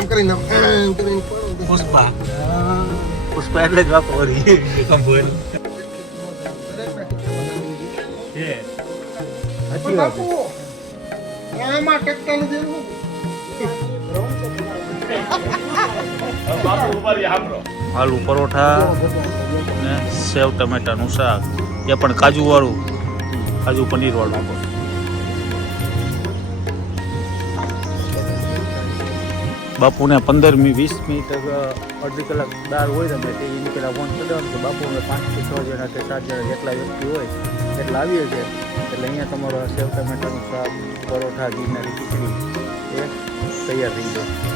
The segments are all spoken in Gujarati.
એમ કરીને એમ કરીને પુષ્પા. પુષ્પા એટલે જ વાપરી આમાં જેવું આલુ પરોઠા ને સેવ ટમેટાનું શાક. એ પણ કાજુ વાળું કાજુ પનીર વાળું બાપુને પંદર વીસમી અડધી કલાક દાળ હોય ને તે એની પહેલાં ફોન ચડાવવાનું કે બાપુને પાંચથી છ જણા કે સાત જણા જેટલા વ્યક્તિ હોય એટલા આવીએ છીએ. એટલે અહીંયા તમારો સેવ ટમેટાનું શાક, પરોઠા ગીરનારી ખીચડી એ તૈયાર થઈ જાય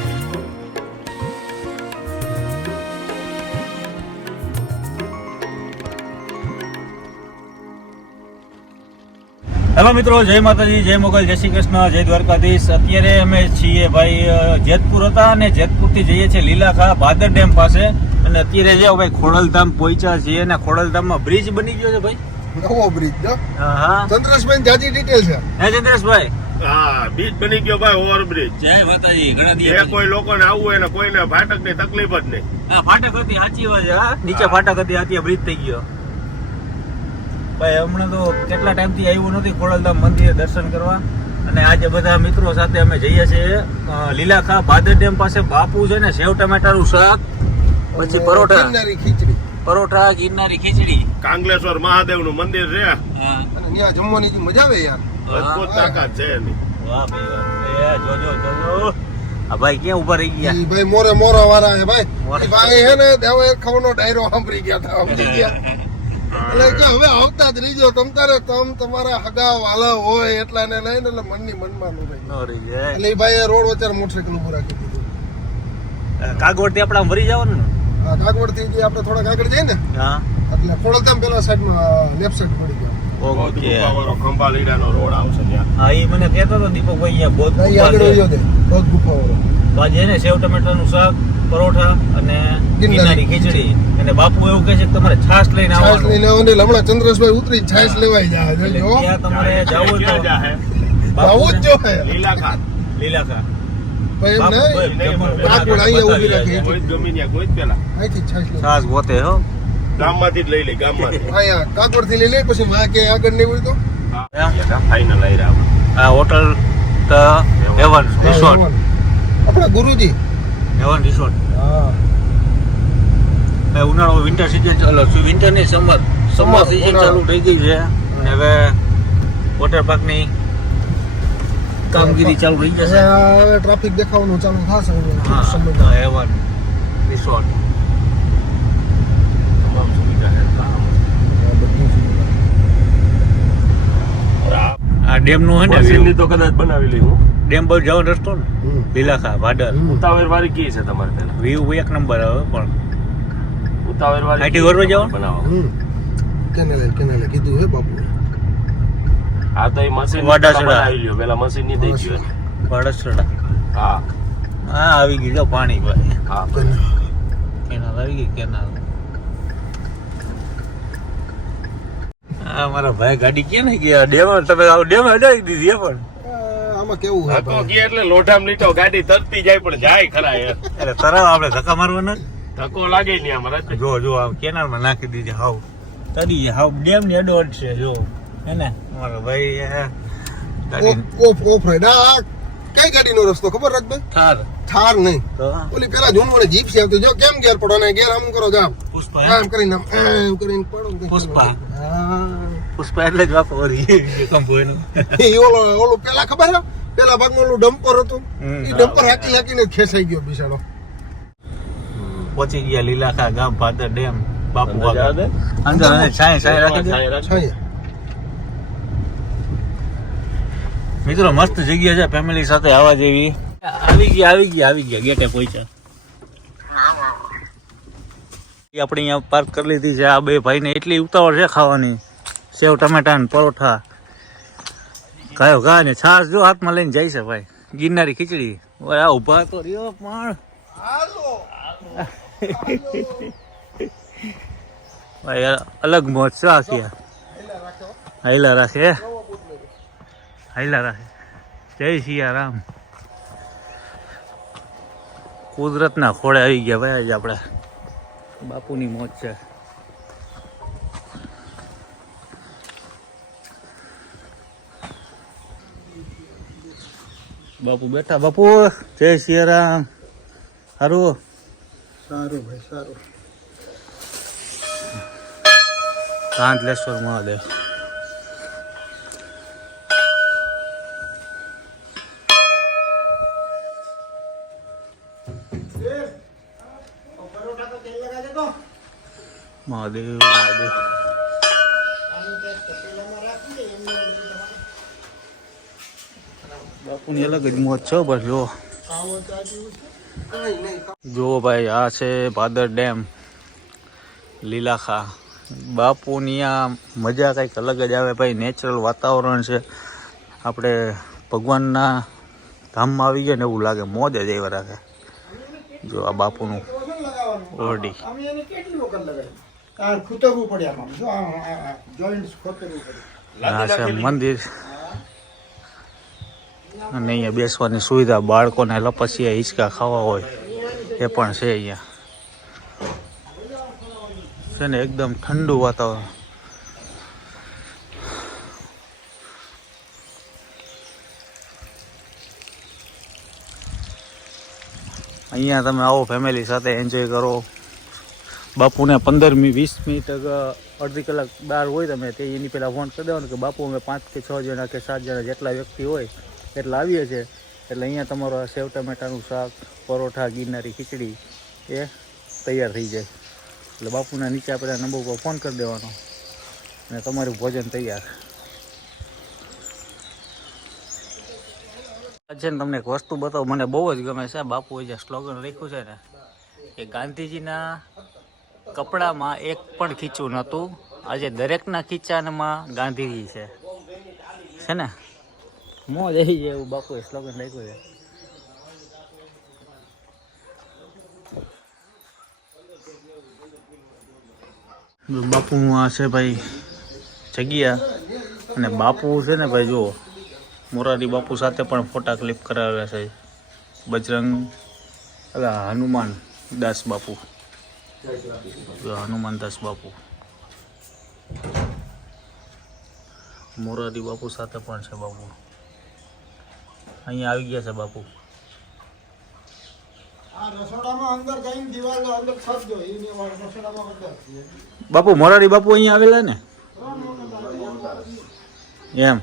હેલો મિત્રો જય માતાજી જય મોગલ જય શ્રી કૃષ્ણ જય દ્વારકાધીશ. અત્યારે અમે છીએ ભાઈ જેતપુર હતા અને જેતપુરથી જઈએ છીએ લીલાખા ભાદર ડેમ પાસે. અને અત્યારે જે ભાઈ ખોડલધામ પહોંચ્યા છીએ અને ખોડલધામમાં બ્રિજ બની ગયો છે ભાઈ. નવો બ્રિજ હા હા. ચંદ્રેશભાઈ જાજી ડિટેલ છે. હે ચંદ્રેશભાઈ? હા બ્રિજ બની ગયો ભાઈ ઓવરબ્રિજ જય માતાજી ઘણા દિવસ કોઈ લોકોને આવવું હોય ને કોઈને ફાટકની તકલીફ જ નહીં. હા ફાટક હતી સાચી વાત છે હા. નીચે ફાટક હતી અત્યારે બ્રિજ થઈ ગયો. ભાઈ હમણાં તો કેટલા ટાઈમથી આવ્યું નથી ખોડલધામ મંદિરે દર્શન કરવા. અને આજે બધા મિત્રો સાથે અમે જઈએ છીએ લીલાખા ભાદર ડેમ પાસે બાપુ છે ને સેવ ટમેટાનું શાક પછી પરોઠા. ગિરનારી ખીચડી. પરોઠા ગિરનારી ખીચડી. કાંગલેશ્વર મહાદેવનું મંદિર છે. હા. અને ત્યાં જમવાની જે મજા આવે યાર. અદભુત તાકાત છે એની. વાહ ભાઈ એ જોજો જોજો આ ભાઈ ક્યાં ઊભા રહી ગયા? ભાઈ મોરે મોરા વાળા છે ભાઈ. ભાઈ હે ને દેવે ખવનો ડાયરો સાંભળી ગયા હતા સમજી ગયા. એટલે કે હવે આવતા જ રહીજો. તમ તારે તમ તમારા હગા વાલા હોય એટલા ને લઈને એટલે મનની મનમાં નું રહી. એટલે ભાઈ રોડ વચ્ચે મોટરસાઇકલ ઉભું રાખી દીધું. કાગવડથી આપડા મરી જવાનું ને? કાગવડથી જે આપણે થોડાક આગળ જઈએ ને હા. એટલે ખોડલધામ પેલા સાઈડમાં લેફ્ટ સાઈડ પડી ગયા. ઓકે. ગુફાવાળો ખંભા રોડ આવશે ત્યાં. હા એ મને કહેતો હતો દીપકભાઈ અહીંયા બહુ અહીં આગળ વયો ગુફા વાળો બાજે ને સેવ ટમેટાનું શાક પરોઠા અને ગિરનારી. ખીચડી. અને બાપુ એવું કહે છે કે તમારે છાશ લઈને છાશ લઈને આવવાની. એટલે હમણાં ચંદ્રેશભાઈ ઉતરી છાશ લેવાઈ જાય. જોજો ત્યાં તમારે જવું તો જાહે? જ જોઈએ લીલાખા લીલાખા છાશ ગોતે હો. ગામમાંથી જ લઈ લે ગામમાંથી. અહીંયા કાગવડથી લઈ લે પછી માં કે આગળ નહીં તો? ફાઈનલ લઈ રહ્યા આ હોટલ ધ હેવન રિસોર્ટ. આપણા ગુરુજી. હેવન રિસોર્ટ હા. હવે ઉનાળો વિન્ટર સિઝન ચાલો વિન્ટરની સમર સમર સિઝન ચાલુ થઈ ગઈ છે. અને હવે વોટર પાર્કની કામગીરી ચાલુ થઈ હવે જશે હવે ટ્રાફિક દેખાવાનું ચાલુ થશે હા. હેવન રિસોર્ટ તમામ સુવિધા છે. આ બધી સુવિધા. આ ડેમનું હે ને મશીનની તો કદાચ બનાવી લઈ હું. ડેમ પર જવાનો રસ્તો ને. લીલાખા ભાડર ઉતાવળ ઉતાવેર વાળી કી છે તમારે પેલા વ્યૂ એક નંબર આવે પણ. ઉતાવેર વાળી આઈટી કી વરવા જવાનું? બનાવો કેનેલ કેનેલે કીધું હે બાપુ. હા તો એ મશીન વાડાસડા. આવી ગયો પેલા મશીનની થઈ ગયું એને. હા. હા આવી ગઈ જો પાણી ભાઈ. હા. કેનેલ. આવી ગઈ કેનાલ. હા મારા ભાઈ ગાડી કે ને ગયા ડેમ તમે ડેમ હટાવી દીધી એ પણ. આ, આમાં કેવું હોય ધક્કો? કે એટલે લોઢામ લીટો ગાડી તરતી જાય પણ જાય ખરા યાર એટલે તરાવ આપણે ધક્કા મારવાના ધક્કો લાગે નહીં આમ. જો જો આ કેનાલમાં નાખી દીધી હાવ. તરી હાવ ડેમની અડોડ છે જો. હે ને? મારો ભાઈ ઓફ ઓફ રાઈડ આ કઈ ગાડીનો રસ્તો ખબર રાખભાઈ થાર. થાર નહીં. ઓલી પેલા જૂન વાળી જીપ છે આવતી જો કેમ ગેર પડો ને ગેર આમ કરો જામ. પુષ્પા આમ કરીને આમ એમ કરીને પડો ને પુષ્પા. હા. પુષ્પા એટલે જ વાપરી કંપુ એનું ઈ ઓલો ઓલો પેલા ખબર છે? પેલા ભાગમાં ઓલું ડમ્પર હતું. ઈ ડમ્પર હાકી હાકીને જ ખેંચાઈ ગયો બિચારો. પહોંચી ગયા લીલાખા ગામ ભાદર ડેમ બાપુ અંદર અને છાંય છાંય રાખી દે. મિત્રો મસ્ત જગ્યા છે ફેમિલી સાથે આવવા જેવી. આવી ગયા આવી ગયા આવી ગયા ગેટે પહોંચ્યા. આપણે અહીંયા પાર્ક કરી લીધી છે. આ બે ભાઈને એટલી ઉતાવળ છે ખાવાની. સેવ, ટમેટા ને પરોઠા. કાયો કા ને છાશ જો હાથમાં લઈને જાય છે ભાઈ. ગિરનારી ખીચડી. આ ઊભા તો રહ્યો પણ. ભાઈ અલગ મોજ છે આખી. હાઈલા રાખે. હાઈલા રાખે. જય સિયારામ. કુદરતના ખોળે આવી ગયા ભાઈ આજે આપણે. બાપુની મોજ છે. બાપુ બેઠા. બાપુ જય સિયારામ. સારું સારું ભાઈ સારું. કાંતલેશ્વર મહાદેવ. મહાદેવ મહાદેવ. બાપુની અલગ જ મોજ છે બસ જો જુઓ ભાઈ આ છે ભાદર ડેમ લીલાખા બાપુની આ મજા કંઈક અલગ જ આવે ભાઈ નેચરલ વાતાવરણ છે આપણે ભગવાનના ધામમાં આવી ગયા ને એવું લાગે મોજ જ એવા રાખે જો આ બાપુનું ઓરડી એને આ છે મંદિર અને અહીંયા બેસવાની સુવિધા બાળકોને લપસિયા હિંચકા ખાવા હોય, એ પણ છે અહીંયા. છે ને એકદમ ઠંડુ વાતાવરણ. અહીંયા તમે આવો ફેમિલી સાથે એન્જોય કરો. બાપુને પંદર મી વીસ મિનિટ અડધી કલાક બહાર હોય તમે, તે એની પહેલાં ફોન કરી દેવાનો કે બાપુ અમે પાંચ કે છ જણા કે સાત જણા જેટલા વ્યક્તિ હોય એટલા આવીએ છીએ. એટલે અહીંયા તમારો આ સેવ ટમેટાનું શાક, પરોઠા, ગિરનારી ખીચડી એ તૈયાર થઈ જાય. એટલે બાપુના નીચે આપણે નંબર ઉપર ફોન કરી દેવાનો. અને તમારું ભોજન તૈયાર. છે ને તમને એક વસ્તુ બતાવો. મને બહુ જ ગમે છે. બાપુએ જે સ્લોગન લખ્યું છે ને કે ગાંધીજીના કપડામાં એક પણ ખીચું નહોતું. આજે દરેકના ખીચામાં ગાંધીજી છે. છે ને? મોજ આવી જાય એવું બાપુએ સ્લોગન લખ્યું છે. બાપુનું આ છે ભાઈ જગ્યા. અને બાપુ છે ને ભાઈ જુઓ, મોરારી બાપુ સાથે પણ ફોટા ક્લિક કરાવ્યા છે. બજરંગ, અલા હનુમાન દાસ બાપુ. હનુમાન દાસ બાપુ. મોરારી બાપુ સાથે પણ છે બાપુ. અહીંયા આવી ગયા છે બાપુ. બાપુ મોરારી બાપુ અહીંયા આવેલા ને? એમ.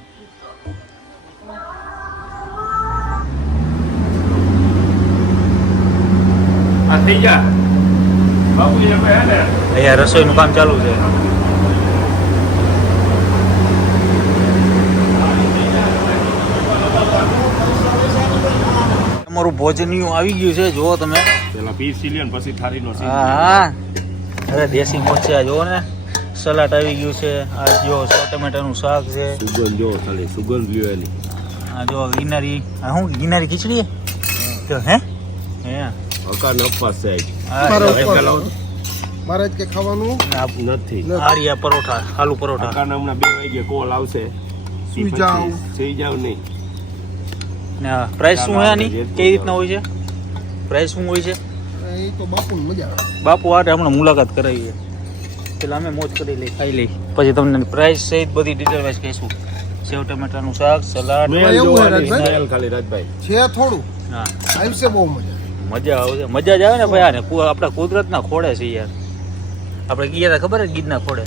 આ થઈ ગયા. બાપુ અહીંયા રસોઈનું કામ ચાલુ છે. તમારું ભોજનિયું આવી ગયું છે જુઓ તમે. પેલા પીસ સિલિયન પછી થાળીનો હા હા. અરે દેશી મોચા જુઓ ને. સલાડ આવી ગયું છે. આ જો સો ટમેટાનું શાક છે. સુગંધ જો ખાલી સુગંધ લ્યો એની. આ જો ગિનારી આ હું ગિનારી ખીચડી? તો હે? હે. હકા નફા છે. આ મારો કે ખાવાનું? આ નથી. આરિયા પરોઠા આલુ પરોઠા. હકાને હમણાં બે વાગે કોલ આવશે. સુઈ જાવ સુઈ જાવ નહીં. ને પ્રાઇસ શું હોય આની? કઈ રીતના હોય છે? પ્રાઇસ શું હોય છે? એ તો બાપુને મજા આવે. બાપુ આટે હમણાં મુલાકાત કરાવીએ પેલા અમે મોજ કરી લઈ ખાઈ લઈ પછી તમને પ્રાઇસ સહિત બધી ડિટેલ વાઇઝ કહીશું. સેવ ટમેટાનું શાક સલાડ ખાલી રાજભાઈ. છે થોડું. હા. આવશે બહુ મજા મજા આવશે. મજા જ આવે ને ભાઈ આને. આપણા કુદરતના ખોડે છે યાર. આપણે ગયા ખબર છે? ગીરના ખોડે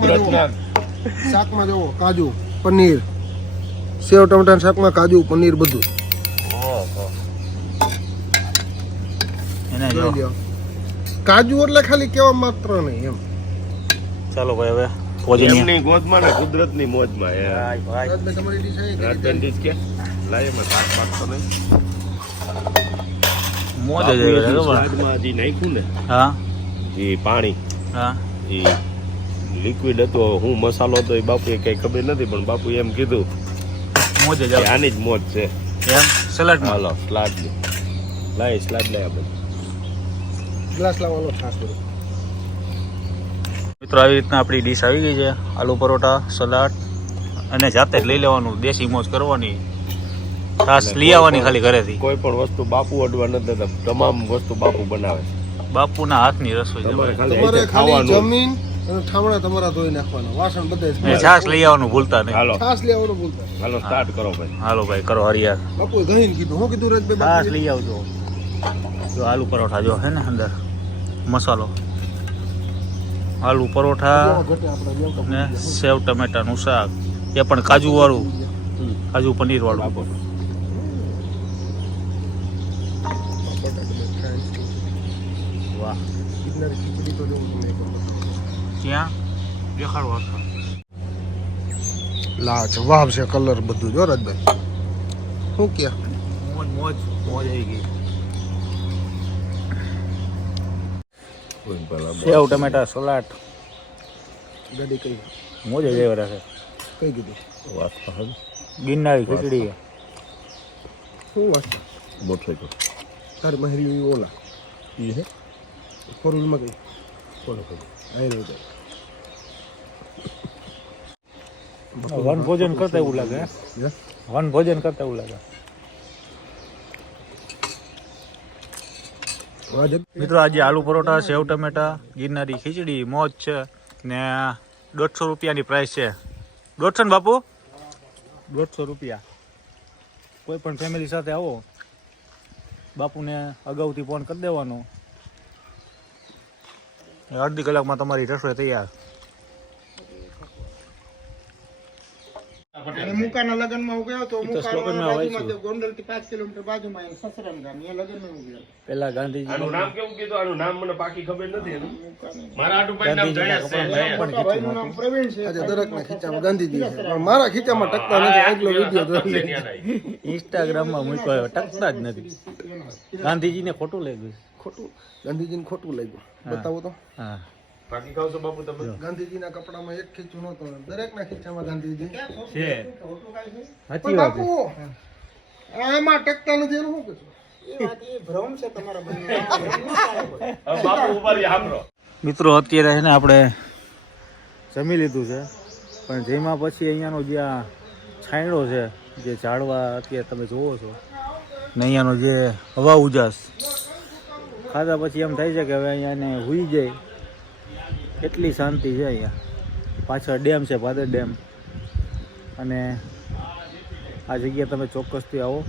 કુદરતના. શાકમાં જુઓ. કાજુ પનીર. સેવ ટમેટાના શાકમાં કાજુ પનીર બધું. કાજુ એટલે ખાલી કેવા માત્ર નહીં એમ. ચાલો ભાઈ હવે એમની ગોદમાં ને કુદરતની મોજમાં એ. ભાઈ ભાઈ. તમારી ડીશ આવી ગઈ? ડીશ કે. લાય એમાં શાક પાકતો નહીં. મોજ જ આવી બાપુએ ખબર નાખ્યું ને હા? એ પાણી. હા? એ લિક્વિડ હતો હું મસાલો હતો એ બાપુએ કઈ ખબર નથી પણ બાપુ એમ કીધું મોજ જ આની જ મોજ છે. એમ? સલાડમાં? હાલો લે લાય સલાડ લાય આપણે ગ્લાસ લાવવાનો ખાસ કરો મિત્રો આવી રીતના આપણી ડીશ આવી ગઈ છે. આલુ પરોઠા સલાડ અને જાતે જ લઈ લેવાનું. દેશી મોજ કરવાની. ખાસ લઈ આવવાની ખાલી ઘરેથી. કોઈ પણ વસ્તુ બાપુ અડવા નથી દેતા. તમામ વસ્તુ બાપુ બનાવે છે. બાપુના હાથની રસોઈ તમારે ખાલી ખાલી ખાવાનું જમીન અને ઠામણા તમારા ધોઈ નાખવાના. વાસણ બધા ને છાશ લઈ આવવાનું ભૂલતા નહીં. હાલો. છાસ આવવાનું ભૂલતા હાલો સ્ટાર્ટ કરો ભાઈ. હાલો ભાઈ કરો હરિયાર. બાપુ ગહીન કીધું. હું કીધું રાજભાઈ છાશ બાપુએ? લઈ આવજો. જો આલુ પરોઠા જો હે ને અંદર મસાલો. આલુ પરોઠા ને સેવ ટમેટાનું શાક. એ પણ કાજુ વાળું કાજુ પનીર વાળું વાહ ગિરનારી ખીચડી તો જોઉં તમને એક વખત. ત્યાં દેખાડો લા જવાબ છે કલર બધું જો રાજભાઈ. શું કે? મોજ મોજ મોજ આવી ગઈ. સેવ ટમેટા સલાડ. ગાડી કઈ? મોજ આવી રાખે કઈ કીધું? વાત ગિરનારી ખીચડી. શું વાત બોઠો મોટરસાઇકલ તારી મહેરી ઓલા. એ હે? ફોર વ્હીલમાં કઈ? કોને કઈ આઈ રહ્યું છે. વન ભોજન કરતા એવું લાગે? વન ભોજન કરતા એવું લાગે મિત્રો આજે આલુ પરોઠા સેવ ટમેટા ગિરનારી ખીચડી મોજ છે ને દોઢસો રૂપિયાની પ્રાઇસ છે. દોઢસો ને બાપુ? દોઢસો રૂપિયા. કોઈ પણ ફેમિલી સાથે આવો બાપુને અગાઉથી ફોન કરી દેવાનો. અડધી કલાકમાં તમારી રસોઈ તૈયાર અને મુકાના લગનમાં હું ગયો તો સ્લોગનમાં બાજુમાં વાંચ્યું. તે ગોંડલથી પાંચ કિલોમીટર બાજુમાં એમ સસરામ ગામ. એ લગનમાં હું ગયો. પેલા ગાંધીજી આનું નામ કેવું કીધું? આનું નામ મને પાકી ખબર નથી એનું. મુકાનું. મારા આટુભાઈ નામ જયેશ છે નામ પ્રવીણ છે. આજે દરેકના ખીચામાં ગાંધીજી છે. પણ મારા ખીચામાં ટકતા નથી એટલો વિડિયો જોઈ લે. ત્યાં મૂક્યો ટકતા જ નથી. ગાંધીજીને ખોટું લાગ્યું. ખોટું. ગાંધીજીને ખોટું લાગ્યું. બતાવો તો. હા. પાકી ખાવ છો બાપુ તમે? ગાંધીજીના કપડામાં એક ખીચું નહોતો. દરેકના ખીચામાં ગાંધીજી. છે. સાચી વાત છે. બાપુ આમાં ટકતા નથી એનું શું કહેશું? એ વાત એ ભ્રમ છે તમારા બંને હવે બાપુ ઊભા રહી સાંભળો મિત્રો અત્યારે છે ને આપણે જમી લીધું છે. પણ જેમાં પછી અહીંયાનો જે આ છાંયડો છે જે ઝાડવા અત્યારે તમે જોવો છો ને અહીંયાનો જે હવા ઉજાસ ખાધા પછી એમ થાય છે કે હવે અહીંયાને હુઈ જાય. એટલી શાંતિ છે અહીંયા. પાછળ ડેમ છે, ભાદર ડેમ. અને આ જગ્યા તમે ચોક્કસથી આવો.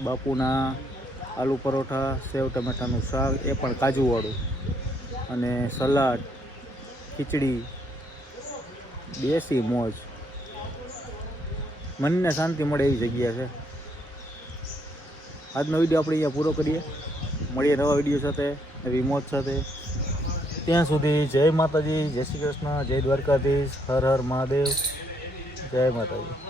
બાપુના આલુ પરોઠા, સેવ ટમેટાનું શાક, એ પણ કાજુવાળું. અને સલાડ, ખીચડી, દેશી મોજ. મનને શાંતિ મળે એવી જગ્યા છે. આજનો વીડિયો આપણે અહીંયા પૂરો કરીએ. મળીએ નવા વીડિયો સાથે. નવી મોજ સાથે. ત્યાં સુધી જય માતાજી જય શ્રી કૃષ્ણ જય દ્વારકાધીશ હર હર મહાદેવ જય માતાજી.